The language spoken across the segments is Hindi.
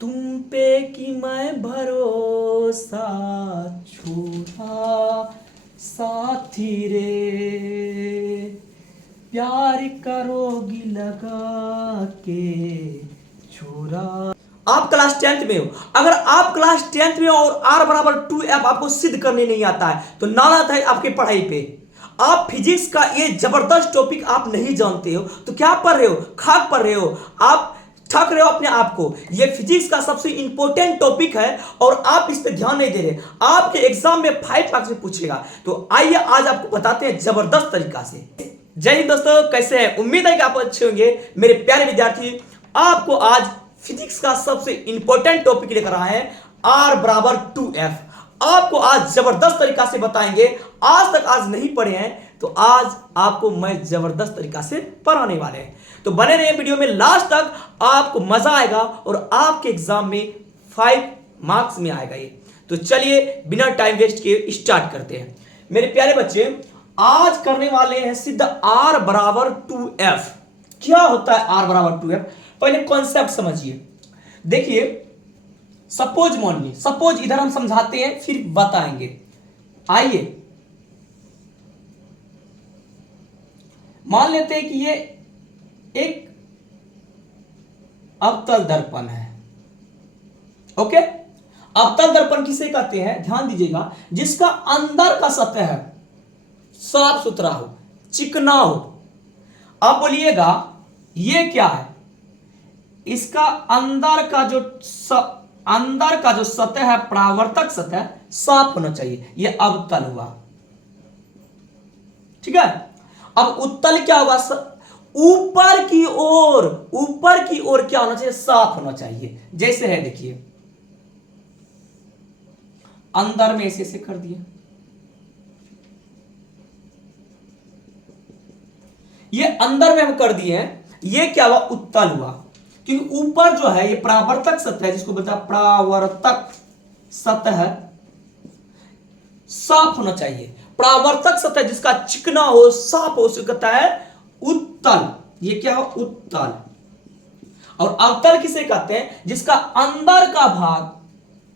तुम पे कि मैं भरोसा छोड़ा साथी रे, प्यार करोगी लगा के छोरा। आप क्लास 10th में हो, अगर आप क्लास 10th में हो और R बराबर 2F आपको सिद्ध करने नहीं आता है तो नाराज है आपकी पढ़ाई पे। आप फिजिक्स का ये जबरदस्त टॉपिक आप नहीं जानते हो तो क्या पढ़ रहे हो, खाक पढ़ रहे हो, आप ठग रहे हो अपने आप को। ये फिजिक्स का सबसे इंपॉर्टेंट टॉपिक है और आप इस पे ध्यान नहीं दे रहे। आपके एग्जाम में 5 मार्क्स में पूछेगा। तो आइए आज आपको बताते हैं जबरदस्त तरीका से। जय हिंद दोस्तों, कैसे हैं? उम्मीद है कि आप अच्छे होंगे मेरे प्यारे विद्यार्थी। आपको आज फिजिक्स का सबसे इंपॉर्टेंट टॉपिक लेकर आए हैं, R बराबर 2F। आपको आज जबरदस्त तरीका से बताएंगे। आज तक आज नहीं पढ़े हैं तो आज आपको मैं जबरदस्त तरीका से पढ़ाने वाले हैं। तो बने रहिए वीडियो में लास्ट तक, आपको मजा आएगा और आपके एग्जाम में 5 मार्क्स में आएगा ये। तो चलिए बिना टाइम वेस्ट किए स्टार्ट करते हैं। मेरे प्यारे बच्चे, आज करने वाले हैं सिद्ध R बराबर 2F। क्या होता है R बराबर 2F? पहले कॉन्सेप्ट समझिए। देखिए, सपोज मानिए, सपोज इधर हम समझाते हैं फिर बताएंगे। आइए मान लेते हैं कि ये एक अवतल दर्पण है। ओके, अवतल दर्पण किसे कहते हैं? ध्यान दीजिएगा, जिसका अंदर का सतह साफ सुथरा हो, चिकना हो। अब बोलिएगा ये क्या है? इसका अंदर का जो सतह है, परावर्तक सतह, साफ होना चाहिए। ये अवतल हुआ, ठीक है। अब उत्तल क्या होगा? ऊपर की ओर क्या होना चाहिए? साफ होना चाहिए। जैसे है, देखिए अंदर में ऐसे कर दिया, ये अंदर में हम कर दिए हैं। ये क्या हुआ? उत्तल हुआ, क्योंकि ऊपर जो है ये परावर्तक सतह है, जिसको बोलता है परावर्तक सतह, साफ होना चाहिए। परावर्तक सतह जिसका चिकना हो, साफ हो, उसे कहता है उत्तल। ये क्या हो? उत्तल। और अवतल किसे कहते हैं? जिसका अंदर का भाग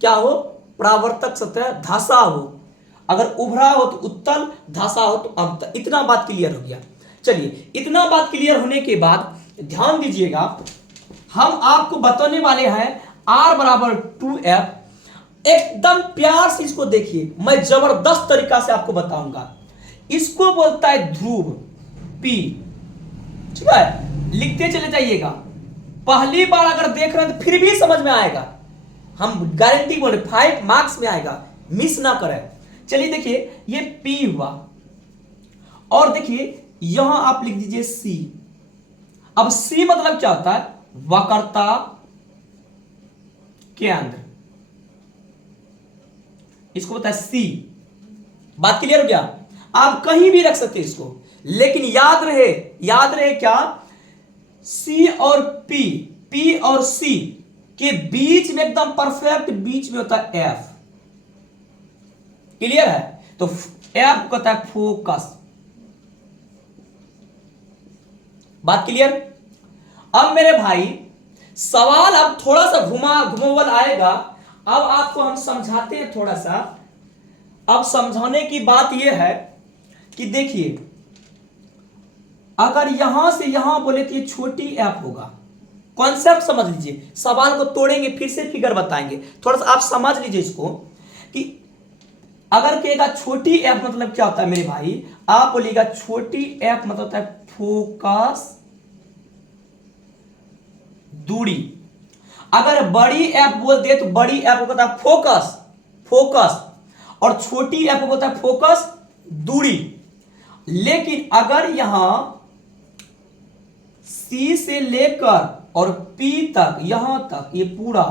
क्या हो? परावर्तक सतह, धसा हो। अगर उभरा हो तो उत्तल, धसा हो तो अवतल। इतना बात क्लियर हो गया। चलिए, इतना बात क्लियर होने के बाद ध्यान दीजिएगा, हम आपको बताने वाले हैं R बराबर 2F। एकदम प्यार से इसको देखिए, मैं जबरदस्त तरीका से आपको बताऊंगा। इसको बोलता है ध्रुव P, ठीक है। लिखते चले जाइएगा, पहली बार अगर देख रहे हैं तो फिर भी समझ में आएगा। हम गारंटी बोले 5 मार्क्स में आएगा, मिस ना करें। चलिए देखिए, ये P हुआ और देखिए यहां आप लिख दीजिए C। अब C मतलब क्या होता है? वक्रता केंद्र, इसको बताया C। बात क्लियर हो गया? आप कहीं भी रख सकते हैं इसको, लेकिन याद रहे क्या? C और P और C के बीच में, एकदम परफेक्ट बीच में होता है F। क्लियर है? तो F कहता है फोकस। बात क्लियर? अब मेरे भाई, सवाल अब थोड़ा सा घुमावल आएगा। अब आपको हम समझाते हैं थोड़ा सा। अब समझाने की बात यह है कि देखिए, अगर यहां से यहां बोले तो ये छोटी एफ होगा। कॉन्सेप्ट समझ लीजिए, सवाल को तोड़ेंगे फिर से फिगर बताएंगे। थोड़ा सा आप समझ लीजिए इसको कि अगर कहेगा छोटी एफ मतलब क्या होता है मेरे भाई? आप बोलिएगा छोटी एफ मतलब होता है फोकस दूरी। अगर बड़ी एफ बोल दे तो बड़ी एफ को कहता है फोकस, और छोटी एफ को कहता है फोकस दूरी। लेकिन अगर यहां C से लेकर और P तक, यहां तक ये पूरा,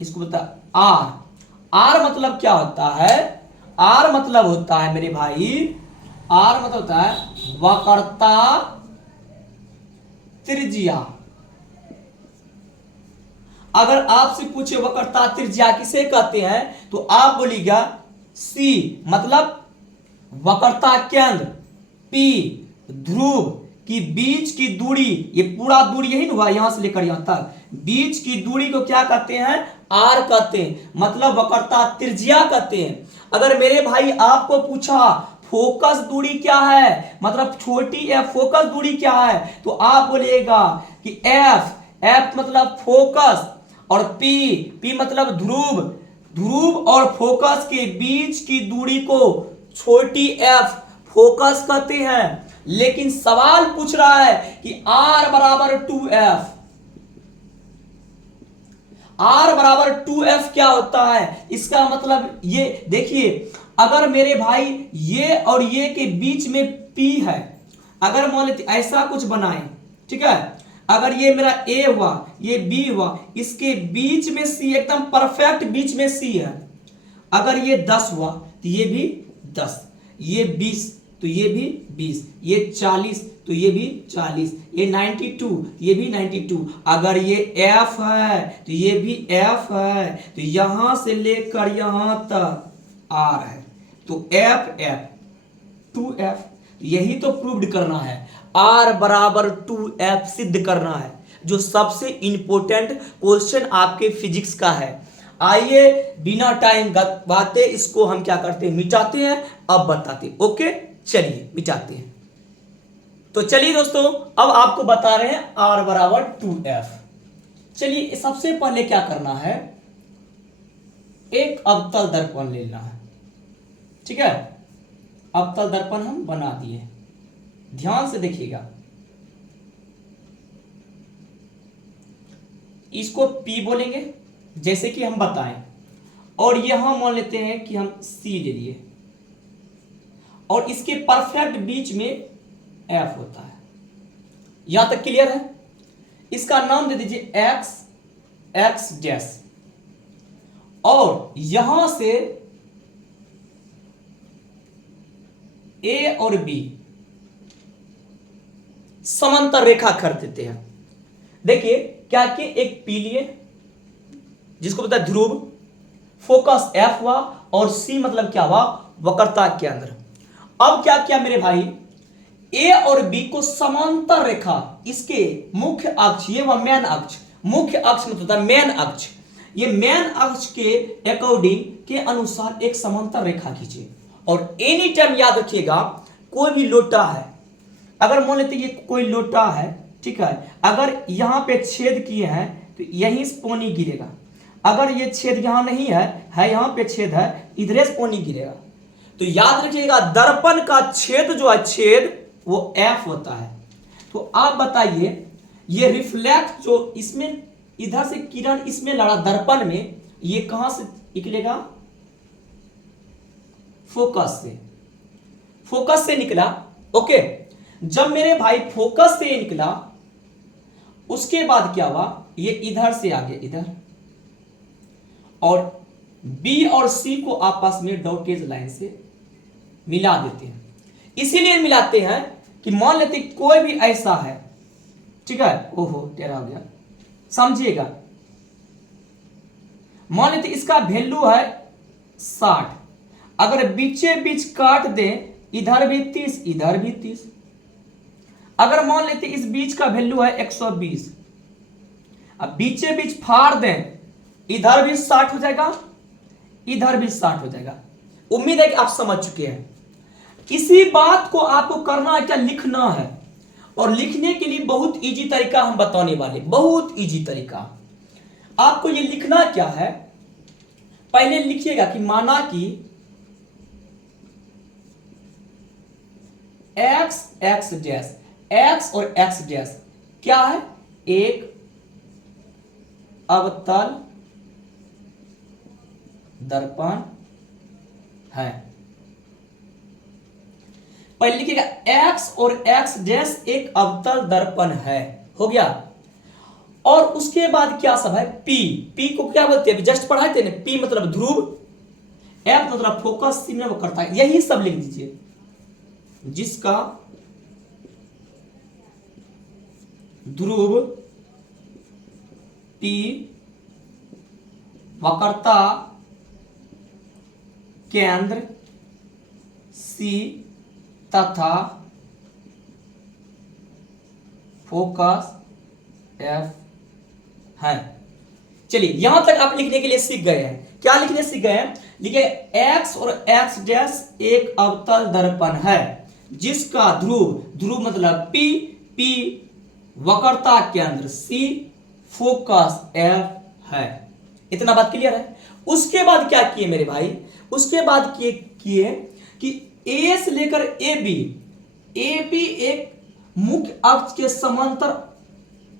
इसको बोलता है R मतलब क्या होता है? R मतलब होता है मेरे भाई, R मतलब होता है वक्रता त्रिज्या। अगर आपसे पूछे वक्रता त्रिज्या किसे कहते हैं तो आप बोलिएगा C मतलब वक्रता केंद्र, P ध्रुव, कि बीच की दूरी, ये पूरा दूरी यही ना हुआ यहां से लेकर यहां तक, बीच की दूरी को क्या कहते हैं, आर कहते हैं, मतलब वक्रता त्रिज्या कहते हैं। अगर मेरे भाई आपको पूछा फोकस दूरी क्या है, मतलब छोटी एफ फोकस दूरी क्या है, तो आप बोलिएगा कि एफ, एफ मतलब फोकस, और पी, पी मतलब ध्रुव, ध्रुव और फोकस के बीच की दूरी को छोटी एफ फोकस कहते हैं। लेकिन सवाल पूछ रहा है कि R बराबर 2F, R बराबर 2F क्या होता है, इसका मतलब ये देखिए, अगर मेरे भाई ये और ये के बीच में P है, अगर मान लेते ऐसा कुछ बनाए, ठीक है, अगर ये मेरा A हुआ, ये B हुआ, इसके बीच में C, एकदम परफेक्ट बीच में C है, अगर ये 10 हुआ तो ये भी 10, ये 20 तो ये भी 20, ये 40 तो ये भी 40, ये 92 ये भी 92, अगर ये F है तो ये भी F है, तो यहां से लेकर यहां तक R है, तो F F 2F, यही तो प्रूव्ड करना है, R बराबर 2F सिद्ध करना है, जो सबसे इंपॉर्टेंट क्वेश्चन आपके फिजिक्स का है। आइए बिना टाइम गवाते इसको हम क्या करते हैं, मिटाते हैं, अब बताते हैं। ओके चलिए मिटाते हैं। तो चलिए दोस्तों अब आपको बता रहे हैं R बराबर 2F। चलिए सबसे पहले क्या करना है, एक अवतल दर्पण लेना है, ठीक है, अवतल दर्पण हम बना दिए, ध्यान से देखिएगा, इसको P बोलेंगे जैसे कि हम बताएं, और यहां मान लेते हैं कि हम C ले लिए, और इसके परफेक्ट बीच में F होता है। यहां तक क्लियर है? इसका नाम दे दीजिए X, X डैश, और यहां से A और B समांतर रेखा कर देते हैं। देखिए क्या कि एक P लिए जिसको पता है ध्रुव, फोकस F हुआ, और C मतलब क्या हुआ, वक्रता के अंदर। अब क्या किया मेरे भाई, A और B को समांतर रेखा, इसके मुख्य अक्ष, ये वह मेन अक्ष, मुख्य अक्ष मतलब होता है मेन अक्ष, ये मेन अक्ष के अकॉर्डिंग के अनुसार एक समांतर रेखा खींचिए। और एनी टाइम याद रखिएगा, कोई भी लोटा है, अगर मान लेते ये कोई लोटा है, ठीक है, अगर यहां पे छेद किए हैं तो यहीं से पानी गिरेगा, अगर ये छेद यहां नहीं है यहां पे छेद है, इधर से पानी गिरेगा। तो याद रखिएगा दर्पण का छेद जो है, छेद वो F होता है। तो आप बताइए ये रिफ्लेक्ट जो इसमें इधर से किरण इसमें लड़ा दर्पण में, ये कहां से निकलेगा, फोकस से, फोकस से निकला। ओके, जब मेरे भाई फोकस से निकला उसके बाद क्या हुआ, ये इधर से आगे इधर, और B और C को आपस में डॉटेज लाइन से मिला देते हैं। इसीलिए मिलाते हैं कि मान लेते कोई भी ऐसा है, ठीक है, ओहो टेढ़ा हो गया, समझिएगा, मान लेते इसका वैल्यू है 60, अगर बीचे बीच काट दें, इधर भी 30 इधर भी 30, अगर मान लेते इस बीच का वैल्यू है 120, अब बीचे बीच फाड़ दें, इधर भी 60 हो जाएगा, इधर भी 60 हो जाएगा। उम्मीद है कि आप समझ चुके हैं। इसी बात को आपको करना है क्या, लिखना है, और लिखने के लिए बहुत इजी तरीका हम बताने वाले, बहुत इजी तरीका। आपको ये लिखना क्या है, पहले लिखिएगा कि माना कि x x डैश, x और x डैश क्या है, एक अवतल दर्पण है। पहले लिखिएगा x और x डैश एक अवतल दर्पण है, हो गया। और उसके बाद क्या सब है, P, P को क्या बोलते हैं, जस्ट पढ़ाए थे ना, P मतलब ध्रुव, F मतलब फोकस, C मतलब करता है, यही सब लिख दीजिए, जिसका ध्रुव, P वक्रता केंद्र, C तथा फोकस एफ है। चलिए यहां तक आप लिखने के लिए सीख गए हैं। क्या लिखने सीख गए हैं? लिखिए एक्स और एक्स डैश एक अवतल दर्पण है जिसका ध्रुव मतलब पी, पी वक्रता केंद्र सी, फोकस एफ है। इतना बात क्लियर है। उसके बाद क्या किए मेरे भाई? उसके बाद किए कि ए से लेकर ए बी एक मुख्य अक्ष के समांतर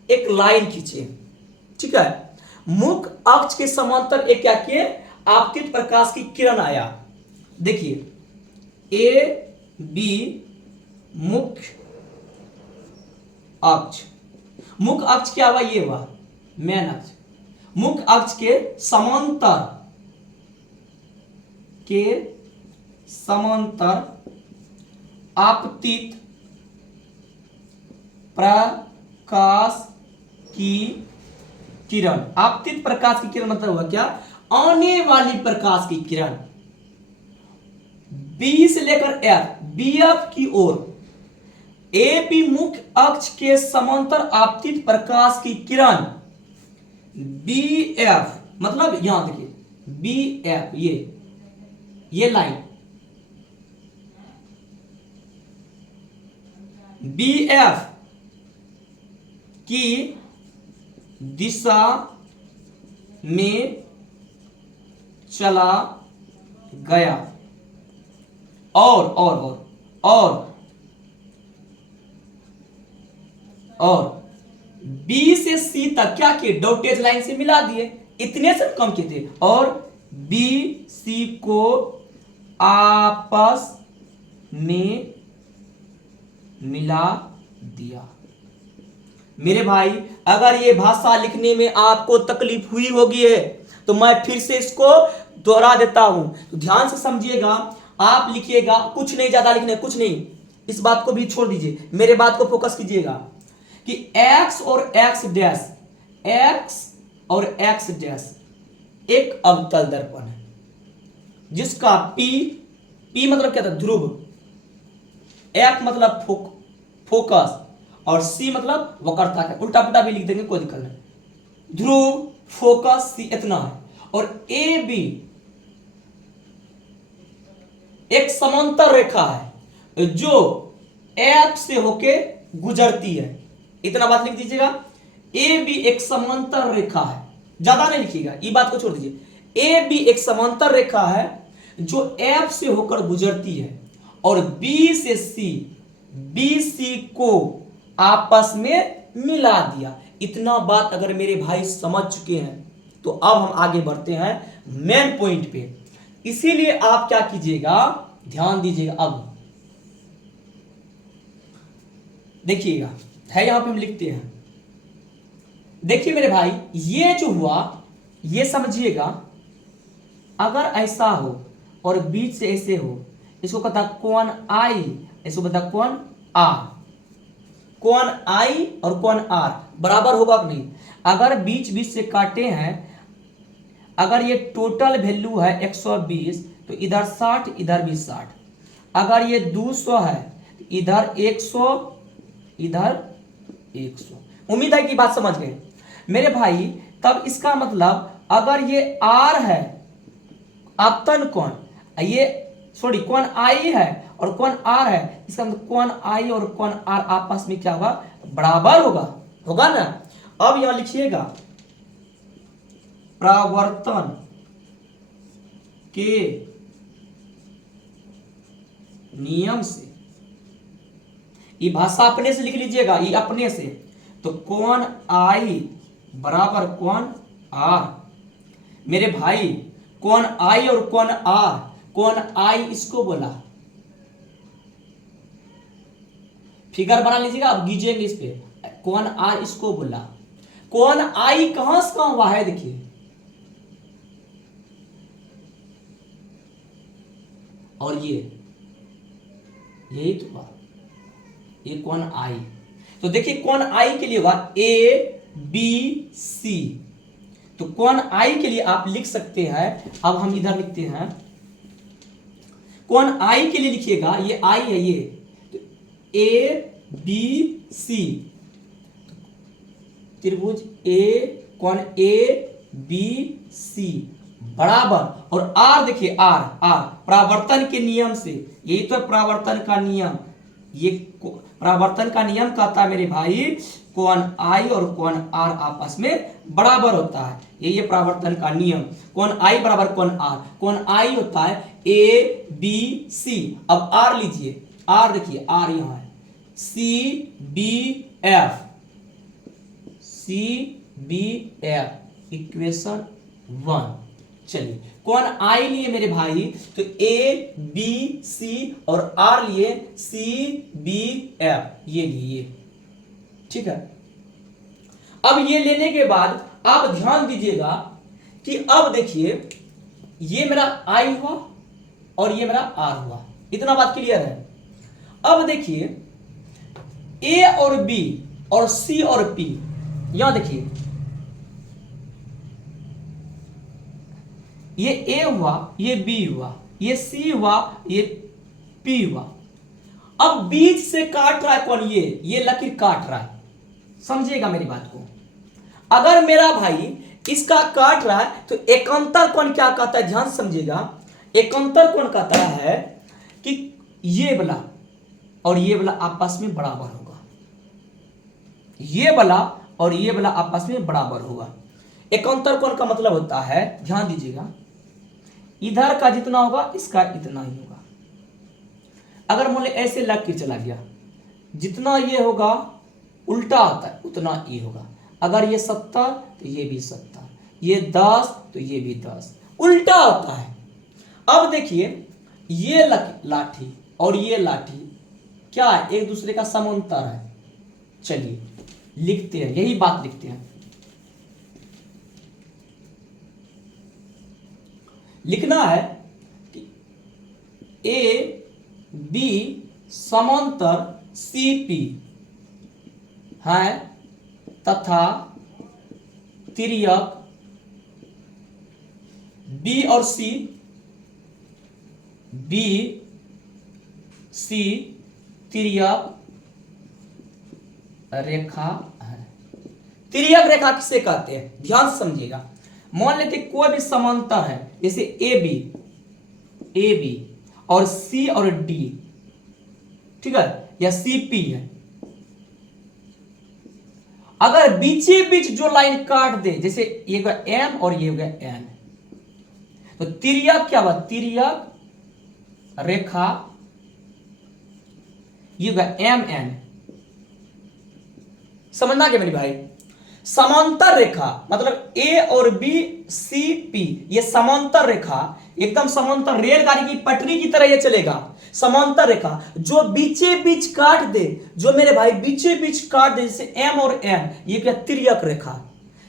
एक लाइन खींचे। ठीक है, मुख्य अक्ष के समांतर एक क्या किए? आपतित प्रकाश की किरण आया। देखिए ए बी मुख्य अक्ष, मुख्य अक्ष क्या हुआ? ये हुआ मेन अक्ष। मुख्य अक्ष के समांतर आपतित प्रकाश की किरण। आपतित प्रकाश की किरण मतलब हुआ क्या? आने वाली प्रकाश की किरण बी से लेकर एफ, बी एफ की ओर ए बी मुख्य अक्ष के समांतर आपतित प्रकाश की किरण बी एफ, मतलब यहां देखिए बी एफ, ये लाइन बी एफ की दिशा में चला गया और बी से सी तक क्या किए? डॉटेज लाइन से मिला दिए। इतने से कम किए थे और बी सी को आपस में मिला दिया। मेरे भाई अगर ये भाषा लिखने में आपको तकलीफ हुई होगी है तो मैं फिर से इसको दोहरा देता हूं, तो ध्यान से समझिएगा। आप लिखिएगा, कुछ नहीं ज्यादा लिखना, कुछ नहीं, इस बात को भी छोड़ दीजिए, मेरे बात को फोकस कीजिएगा कि x और x डैश एक अवतल दर्पण है जिसका p मतलब क्या था? ध्रुव, f मतलब फोकस और c मतलब वक्रता का। उल्टा पुल्टा भी लिख देंगे, कोई दिक्कत नहीं। ध्रुव, फोकस, c इतना है। और ए बी एक समांतर रेखा है जो एफ से होके गुजरती है। इतना बात लिख दीजिएगा। ए बी एक समांतर रेखा है, ज्यादा नहीं लिखिएगा, ये बात को छोड़ दीजिए। ए बी एक समांतर रेखा है जो एफ से होकर गुजरती है और बी से सी, बी सी को आपस में मिला दिया। इतना बात अगर मेरे भाई समझ चुके हैं तो अब हम आगे बढ़ते हैं मेन पॉइंट पे। इसीलिए आप क्या कीजिएगा, ध्यान दीजिएगा। अब देखिएगा, है यहां पे हम लिखते हैं। देखिए मेरे भाई, ये जो हुआ ये समझिएगा, अगर ऐसा हो और बीच से ऐसे हो, इसको कहता कोण आई, इसको कहता कोण आर। कोण आई और कोण आर बराबर होगा कि नहीं? अगर बीच बीच से काटे हैं, अगर ये टोटल वैल्यू है 120 तो इधर 60, इधर भी 60। अगर ये 200 है तो इधर 100, इधर 100। उम्मीद है कि बात समझ गए मेरे भाई। तब इसका मतलब अगर ये आर है आपतन कोण, ये सॉरी कोण आई है और कोण आर है, इसका मतलब कोण आई और कोण आर आपस में क्या होगा? बराबर होगा ना। अब यहां लिखिएगा परावर्तन के नियम से, ये भाषा अपने से लिख लीजिएगा, ये अपने से। तो कोण आई बराबर कोण आर। मेरे भाई कोण आई और कोण आर, कोण आई इसको बोला, फिगर बना लीजिएगा, अब कीजिएंगे इस पे। कोण आर इसको बोला। कोण आई कहां से कहां हुआ है? देखिए और यही तो हुआ, ये कोण आई। तो देखिए कोण आई के लिए हुआ ए बी सी। तो कोण आई के लिए आप लिख सकते हैं, अब हम इधर लिखते हैं। कोण आई के लिए लिखिएगा, ये आई है ये, तो ए बी सी त्रिभुज ए कौन ए बी सी बराबर, और आर देखिए आर आर परावर्तन के नियम से, यही तो परावर्तन का नियम, ये परावर्तन का नियम कहता है मेरे भाई कोण आई और कोण आर आपस में बराबर होता है, ये परावर्तन का नियम। कोण आई बराबर कोण आर, कोण आई होता है ए बी सी। अब आर लीजिए, आर देखिए आर यहां है C B F, C B F equation 1। चलिए कौन आई लिए मेरे भाई तो ए बी सी और आर लिए सी बी एफ, ये लिए, ठीक है। अब ये लेने के बाद आप ध्यान दीजिएगा कि अब देखिए ये मेरा आई हुआ और ये मेरा आर हुआ, इतना बात क्लियर है। अब देखिए ए और बी और सी और पी, यहां देखिए ये ए हुआ, ये बी हुआ, ये सी हुआ, ये पी हुआ। अब बीच से काट रहा है कौन, ये लकीर काट रहा है, समझिएगा मेरी बात को। अगर मेरा भाई इसका काट रहा है तो एकांतर कोण क्या कहता है, ध्यान समझिएगा। एकांतर कोण कहता है कि ये वाला और ये वाला आपस में बराबर होगा, ये वाला और ये वाला आपस में बराबर होगा। एकांतर कोण का मतलब होता है, ध्यान दीजिएगा, इधर का जितना होगा इसका इतना ही होगा। अगर मान लीजिए ऐसे लग के चला गया, जितना ये होगा उल्टा आता है उतना ये होगा। अगर ये 70 तो ये भी 70, ये 10 तो ये भी 10, उल्टा होता है। अब देखिए ये लाठी और ये लाठी क्या है, एक दूसरे का समांतर है। चलिए लिखते हैं, यही बात लिखते हैं। लिखना है कि ए बी समांतर सी पी है तथा तिर्यक बी और सी, बी सी तिर्यक रेखा है। तिर्यक रेखा किसे कहते हैं, ध्यान समझिएगा। मान लेते कोई भी समांतर है, जैसे ए बी और सी और डी, ठीक है, या सी पी है। अगर बीचे बीच जो लाइन काट दे, जैसे ये होगा एम और ये होगा एन, तो तिर्यक क्या हुआ, तिर्यक रेखा, ये होगा एम एन। समझना क्या मेरे भाई, समांतर रेखा मतलब ए और बी सी पी, ये समांतर रेखा एकदम समांतर, रेलगाड़ी की पटरी की तरह ये चलेगा। समांतर रेखा जो बीचे बीच काट दे, जो मेरे भाई बीचे बीच काट दे, जैसे एम और एन, ये क्या तिर्यक रेखा।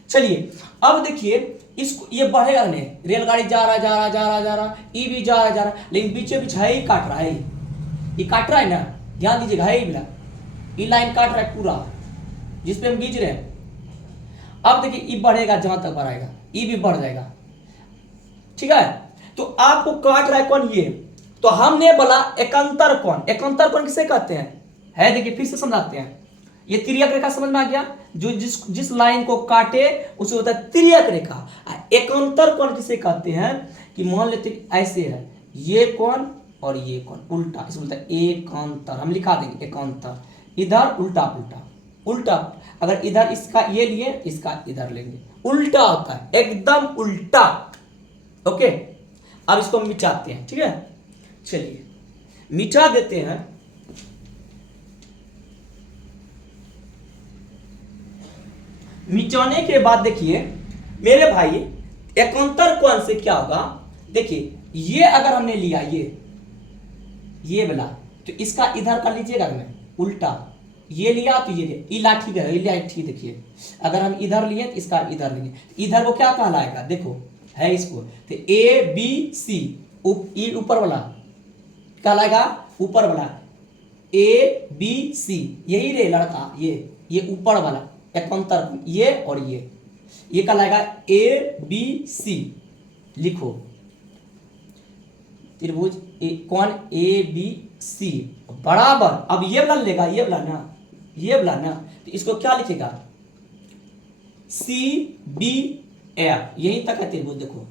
चलिए अब देखिए इसको, ये बढ़ेगा नहीं, रेलगाड़ी जा रहा, ये भी जा रहा, लेकिन बीचे बीच है ही काट रहा है, ये काट रहा है ना, ध्यान दीजिएगा, है ये लाइन काट रहा है पूरा जिसपे हम खींच रहे हैं। अब देखिए ये बढ़ेगा, जहां तक बढ़ाएगा ये भी बढ़ जाएगा, ठीक है। तो आपको काट रहा है कौन, ये तो हमने बोला एकांतर कोण। एकांतर कोण किसे कहते हैं, है देखिए फिर से समझाते हैं। ये तिर्यक रेखा समझ में आ गया, जो जिस लाइन को काटे उसे होता है तिर्यक रेखा। एकांतर कोण किसे कहते हैं कि मान लेते ऐसे है, ये कोण और ये कोण उल्टा, इसमें बोलता है एकांतर। हम लिखा देंगे एकांतर, इधर उल्टा पुल्टा, उल्टा। अगर इधर इसका ये लिए, इसका इधर लेंगे, उल्टा होता है, एकदम उल्टा। ओके, अब इसको हम मिटाते हैं, ठीक है। चलिए मिटा देते हैं। मिटाने के बाद देखिए मेरे भाई एकांतर कोण से क्या होगा, देखिए ये अगर हमने लिया ये वाला, तो इसका इधर का लीजिएगा में उल्टा, ये लिया तो ये लाठी का, ये लाठी देखिए, अगर हम इधर लिए तो इसका इधर लेंगे, इधर को क्या कहलाएगा, देखो है इसको, तो ए बी सी ऊपर वाला कहलाएगा, ऊपर वाला ए बी सी, यही रे लड़का, ये ऊपर वाला एकांतर, ये और ये कहलाएगा ए बी सी। लिखो त्रिभुज कोण ए बी सी बराबर, अब ये वाला लेगा, ये वाला ना, तो इसको क्या लिखेगा, सी बी एफ, यहीं तक है त्रिभुज। देखो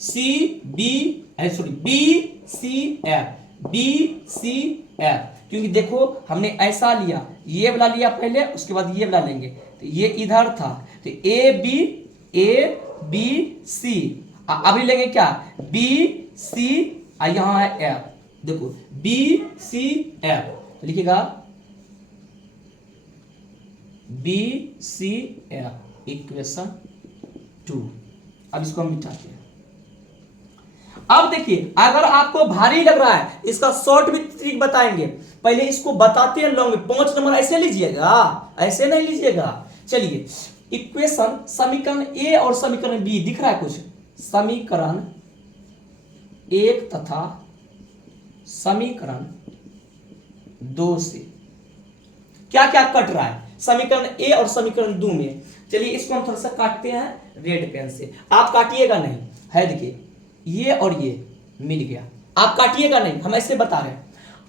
C B sorry B C F, B C F, क्योंकि देखो हमने ऐसा लिया, ये वाला लिया पहले, उसके बाद ये वाला लेंगे, तो ये इधर था, तो ए बी सी, अभी लेंगे क्या, बी सी, यहां है एफ, देखो बी सी एफ, तो लिखिएगा बी सी एफ इक्वेशन 2। अब इसको हम मिटाते हैं। अब देखिए अगर आपको भारी लग रहा है, इसका शॉर्ट में ट्रिक बताएंगे, पहले इसको बताते हैं लॉन्ग में। 5 नंबर ऐसे लीजिएगा, ऐसे नहीं लीजिएगा। चलिए इक्वेशन, समीकरण ए और समीकरण बी दिख रहा है कुछ, समीकरण 1 तथा समीकरण 2 से क्या क्या कट रहा है समीकरण ए और समीकरण 2 में। चलिए इसको हम थोड़ा सा काटते हैं रेड पेन से, आप काटिएगा नहीं है, देखिए ये और ये मिल गया, आप काटिएगा नहीं, हम ऐसे बता रहे हैं।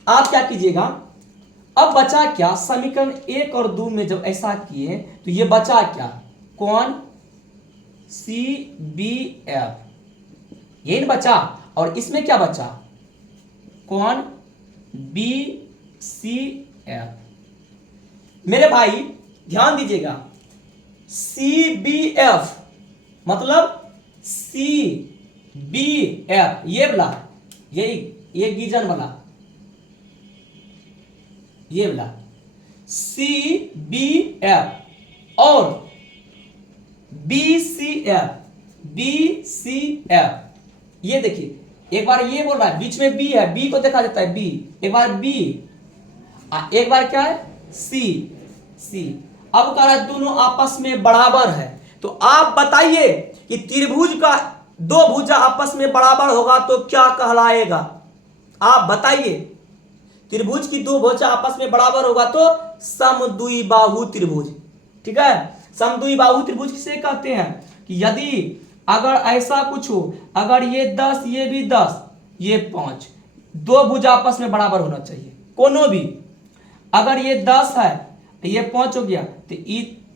आप क्या कीजिएगा, अब बचा क्या, समीकरण 1 और 2 में जब ऐसा किए तो ये बचा क्या, कौन, सी बी एफ, ये बचा, और इसमें क्या बचा, कौन, बी सी एफ। मेरे भाई ध्यान दीजिएगा, सी बी एफ मतलब सी बी एफ, ये वाला, ये गीजन वाला, ये वाला सी बी एफ और बी सी एफ, ये देखिए एक बार ये बोल रहा है, बीच में बी है, बी को देखा जाता है बी, एक बार बी, एक बार क्या है, सी। अब कह रहा है दोनों आपस में बराबर है, तो आप बताइए कि त्रिभुज का दो भुजा आपस में बराबर होगा तो क्या कहलाएगा, आप बताइए। त्रिभुज की दो भुजा आपस में बराबर होगा तो समद्विबाहु त्रिभुज, ठीक है। समद्विबाहु त्रिभुज किसे कहते हैं, कि यदि अगर ऐसा कुछ हो, अगर ये 10 ये भी 10 ये 5, दो भुजा आपस में बराबर होना चाहिए, कोनो भी। अगर ये 10 है ये 5 हो गया, तो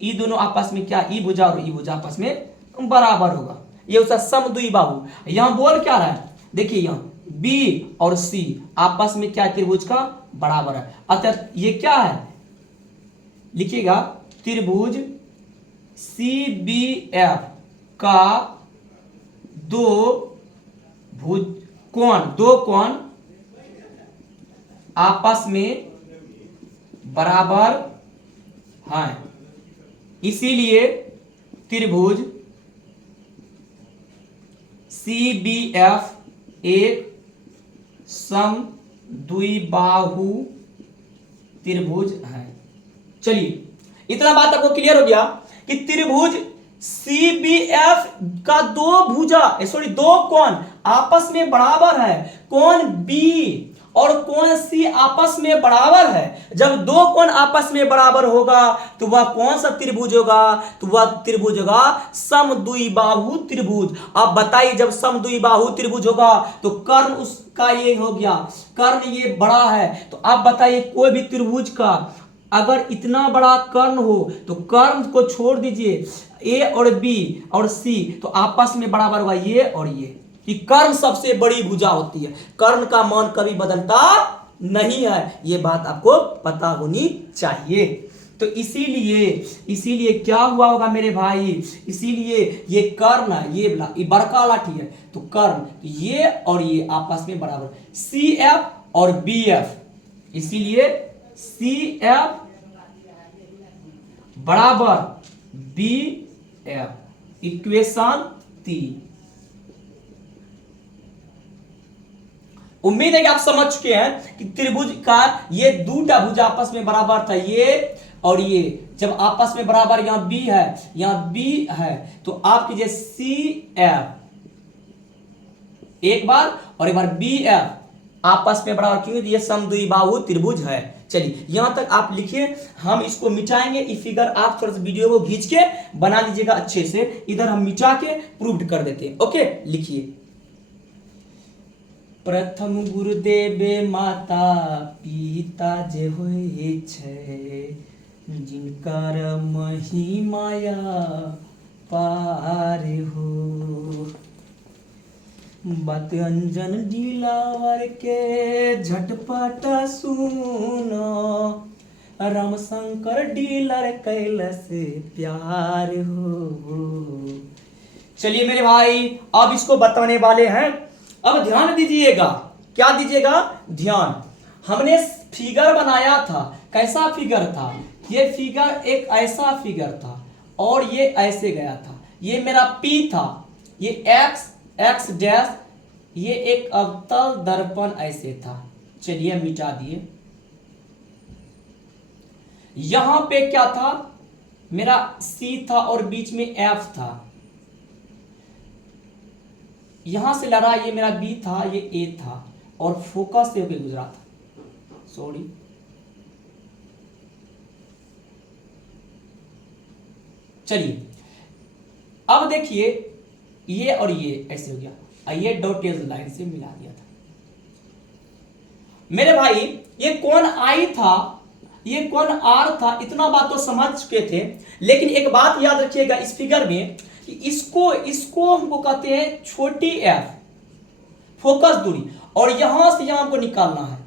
ई दोनों आपस में क्या, ई भुजा और ई भुजा आपस में बराबर होगा, ये उसका समद्विबाहु। यहां बोल क्या रहा है, देखिए यहां बी और सी आपस में क्या, त्रिभुज का बराबर है, अतः ये क्या है, लिखिएगा त्रिभुज सी बी एफ का दो कोण आपस में बराबर हैं, इसीलिए त्रिभुज सी बी एफ एक समद्विबाहु त्रिभुज है। चलिए इतना बात आपको क्लियर हो गया कि त्रिभुज सी बी एफ का दो कोण आपस में बराबर है, कोण बी और कोण सी आपस में बराबर है। जब दो कोण आपस में बराबर होगा तो वह कौन सा त्रिभुज होगा, तो वह त्रिभुज होगा समद्विबाहु त्रिभुज। अब बताइए जब समद्विबाहु त्रिभुज होगा तो कर्ण उसका ये हो गया, कर्ण ये बड़ा है, तो आप बताइए कोई भी त्रिभुज का अगर इतना बड़ा कर्ण हो तो कर्ण को छोड़ दीजिए, ए और बी और सी तो आपस में बराबर होगा ये और ये, कि कर्ण सबसे बड़ी भुजा होती है, कर्ण का मान कभी बदलता नहीं है, ये बात आपको पता होनी चाहिए। तो इसीलिए क्या हुआ होगा मेरे भाई, इसीलिए ये कर्ण ये बड़का लाठी है तो कर्ण, ये और ये आपस में बराबर, सी एफ और बी एफ, इसीलिए सी एफ बराबर बी एफ, इक्वेशन 3। उम्मीद है कि आप समझ चुके हैं कि त्रिभुज का ये दूटा भुजा आपस में बराबर था, ये और ये जब आपस में बराबर, यहां बी है यहां बी है, तो आप कीजिए सी एफ एक बार और एक बार बी एफ आपस में बराबर, क्योंकि ये समद्विबाहु त्रिभुज है। चलिए यहां तक आप लिखिए, हम इसको मिटाएंगे, ये फिगर आप थोड़ा सा वीडियो को खींच के बना लीजिएगा अच्छे से, इधर हम मिटा के प्रूव कर देते हैं। ओके लिखिए, प्रथम गुरुदेव माता पिता जे होय छै, जिनकर महिमाया पार हो। बात अंजन दिलावर के झटपट सुनो, राम शंकर डीलर कैलस प्यार हो। चलिए मेरे भाई अब इसको बताने वाले हैं। अब ध्यान दीजिएगा, क्या दीजिएगा ध्यान। हमने फिगर बनाया था, कैसा फिगर था, ये फिगर एक ऐसा फिगर था और ये ऐसे गया था। ये मेरा P था, ये x डैश, ये एक अवतल दर्पण ऐसे था। चलिए मिटा दिए। यहां पे क्या था, मेरा C था और बीच में F था। यहां से लड़ा, ये मेरा B था, ये A था और फोकस से होकर गुजरा था। सॉरी, चलिए अब देखिए ये और ये ऐसे हो गया, ये डॉटेड लाइन से मिला दिया था। मेरे भाई ये कौन I था, ये कौन R था, इतना बात तो समझ चुके थे। लेकिन एक बात याद रखिएगा इस फिगर में कि इसको हमको कहते हैं छोटी f, फोकस दूरी, और यहां से यहां हमको निकालना है।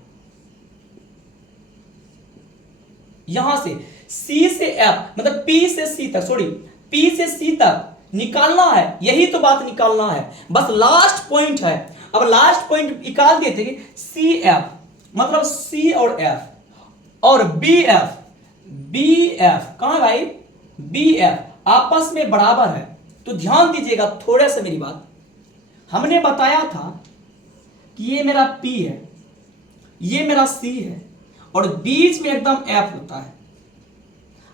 यहां से C से F, मतलब P से C तक, सॉरी P से C तक निकालना है। यही तो बात निकालना है, बस लास्ट पॉइंट है। अब लास्ट पॉइंट निकाल दिए थे कि CF, मतलब C और F, और BF, कहां है भाई, BF आपस में बराबर है। तो ध्यान दीजिएगा थोड़ा सा मेरी बात। हमने बताया था कि ये मेरा P है, ये मेरा C है और बीच में एकदम F होता है।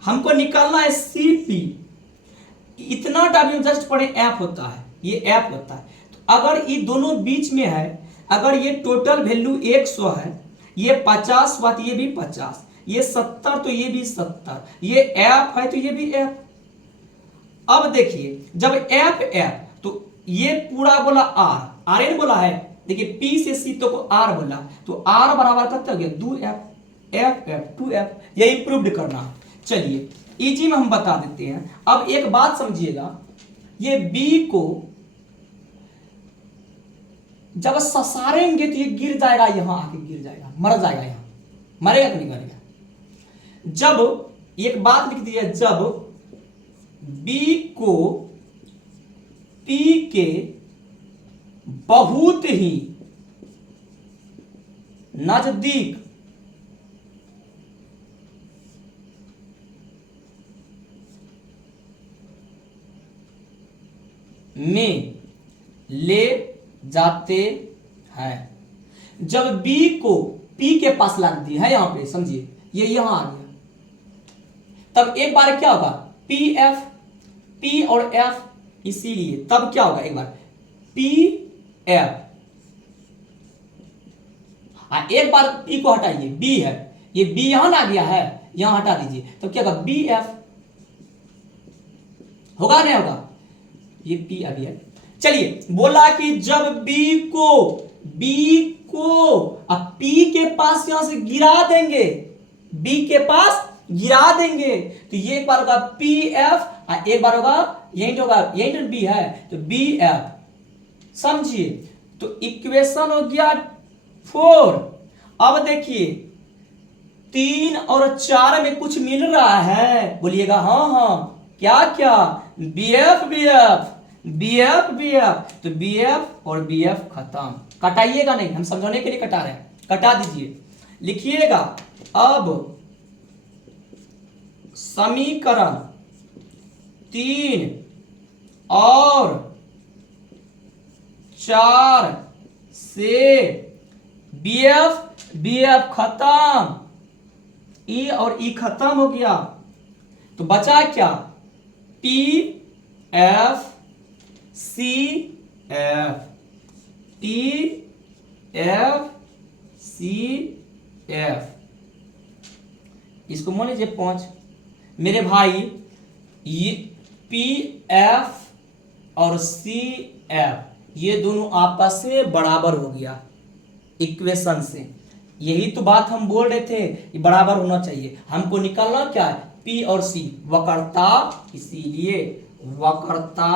हमको निकालना है CP, इतना W जस्ट पड़े F होता है, ये F होता है। तो अगर ये दोनों बीच में है, अगर ये टोटल वैल्यू 100 है, ये 50 बात, ये भी 50, ये 70 तो ये भी 70, ये F है तो ये भी F। अब देखिए जब F तो ये पूरा बोला R N बोला है, देखिए P से C तो को R बोला, तो R बराबर कितना हो गया 2F, 2F, यही प्रूव्ड करना। चलिए इजी में हम बता देते हैं। अब एक बात समझिएगा, ये B को जब ससारेंगे तो ये गिर जाएगा, यहां आके गिर जाएगा, मर जाएगा, यहां मरेगा कि नहीं मरेगा। जब एक बात लिख दी है, जब B को P के बहुत ही नजदीक में ले जाते हैं, जब B को P के पास ला दी है, यहां पे समझिए ये यहां आ गया, तब एक बार क्या होगा PF, P और F, इसीलिए तब क्या होगा एक बार PF, एक बार P को हटाइए, B है, ये B यहां आ गया है, यहां हटा दीजिए, तब क्या होगा BF, होगा नहीं होगा, ये P अभी है। चलिए बोला कि जब B को अब P के पास यहां से गिरा देंगे, B के पास गिरा देंगे, तो ये एक बार होगा PF, एक बार होगा यही होगा, यही तो B है तो BF, समझिए। तो इक्वेशन हो गया 4। अब देखिए 3 और 4 में कुछ मिल रहा है, बोलिएगा हाँ हाँ, क्या क्या, BF BF BF BF, तो BF और BF खत्म। कटाइएगा नहीं, हम समझाने के लिए कटा रहे हैं, कटा दीजिए। लिखिएगा अब समीकरण 3 और 4 से BF खत्म, E और E खत्म हो गया, तो बचा क्या PF CF, PF CF, इसको मान लीजिए 5। मेरे भाई ये PF और CF ये दोनों आपस में बराबर हो गया इक्वेशन से। यही तो बात हम बोल रहे थे, ये बराबर होना चाहिए। हमको निकालना क्या है पी और सी, वक्रता, इसीलिए वक्रता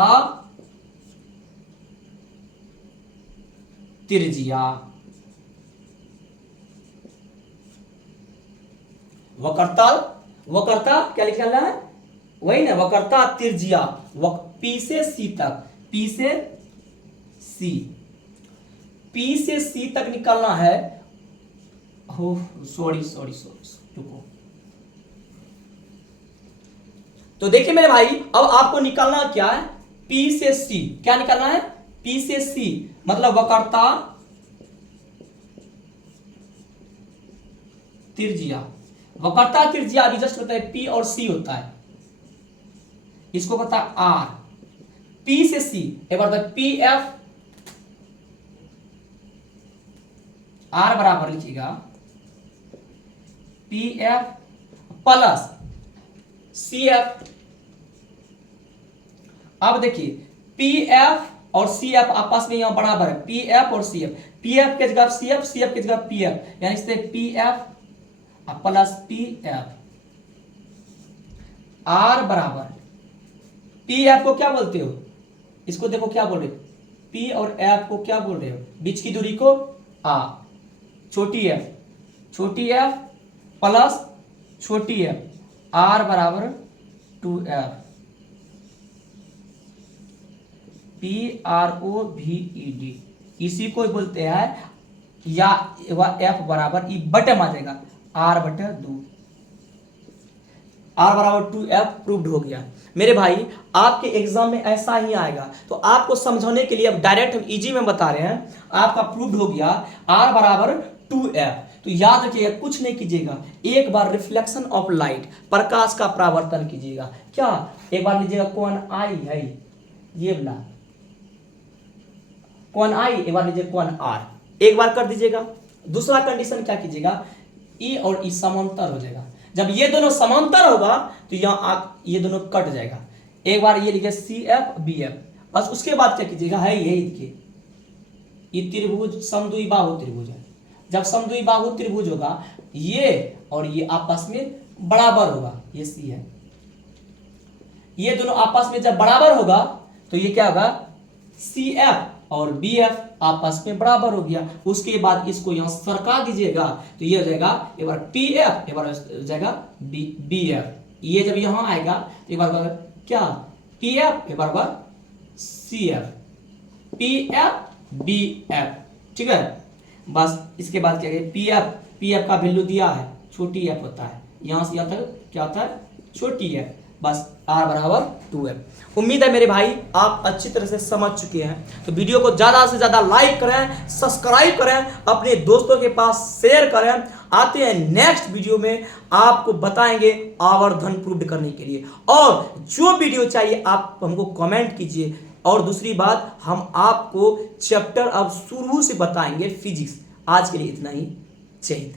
त्रिज्या, वक्रता क्या लिखना है, वही ना, वक्रता त्रिज्या पी से सी तक, पी से सी तक निकालना है। हो सॉरी रुको। तो देखिए मेरे भाई, अब आपको निकालना क्या है, P से C, क्या निकालना है, P से C, मतलब वक्रता त्रिज्या अभी जस्ट होता है P और C होता है, इसको कहता है R। P से C एक बार PF, R बराबर लिखिएगा PF प्लस CF। अब देखिए PF और CF आपस में यहां बराबर है, PF और CF, PF के जगह CF, CF के जगह PF, यानी इससे PF प्लस PF, R बराबर PF को क्या बोलते हो, इसको देखो क्या बोल रहे हो, P और F को क्या बोल रहे हो, बीच की दूरी को A, छोटी f प्लस छोटी f, R बराबर 2f, PROVED, इसी को बोलते हैं, या f बराबर ई बटे आ जाएगा R बटे 2, R बराबर 2f प्रूव्ड हो गया। मेरे भाई आपके एग्जाम में ऐसा ही आएगा, तो आपको समझाने के लिए अब डायरेक्ट हम इजी में बता रहे हैं, आपका प्रूव्ड हो गया R बराबर 2f। तो याद रखिएगा, कुछ नहीं कीजिएगा, एक बार रिफ्लेक्शन ऑफ लाइट, प्रकाश का परावर्तन कीजिएगा, क्या एक बार लीजिएगा कौन आई है, ये वाला कौन आई, एक बार लीजिए कौन आर, एक बार कर दीजिएगा। दूसरा कंडीशन क्या कीजिएगा, ई और ई समांतर हो जाएगा, जब ये दोनों समांतर होगा तो यहां ये दोनों कट जाएगा। एक बार ये लिखिए CF BF, बस उसके बाद क्या कीजिएगा, है यही देखिए, ये त्रिभुज समद्वि बाहु त्रिभुज है, जब समद्वि बाहु त्रिभुज होगा ये और ये आपस में बराबर होगा, ये सी है, ये दोनों आपस में जब बराबर होगा तो ये क्या होगा, CF और BF आपस में बराबर हो गया। उसके बाद इसको यहां सरका दीजिएगा तो ये हो जाएगा एक बार PF, एक बार हो जाएगा BF, ये जब यहां आएगा तो एक बार क्या PF, एक बार CF, PF BF, ठीक है। बस इसके बाद क्या है, PF का वैल्यू दिया है, छोटी f होता है, यहां से यहां तक क्या होता है, छोटी f, बस R बराबर 2f। उम्मीद है मेरे भाई आप अच्छी तरह से समझ चुके हैं, तो वीडियो को ज्यादा से ज्यादा लाइक करें, सब्सक्राइब करें, अपने दोस्तों के पास शेयर करें। आते हैं नेक्स्ट वीडियो में, आपको बताएंगे आवर्धन प्रूव करने के लिए, और जो वीडियो चाहिए आप हमको कमेंट कीजिए। और दूसरी बात, हम आपको चैप्टर अब शुरू से बताएंगे फिजिक्स। आज के लिए इतना ही, जय हिंद।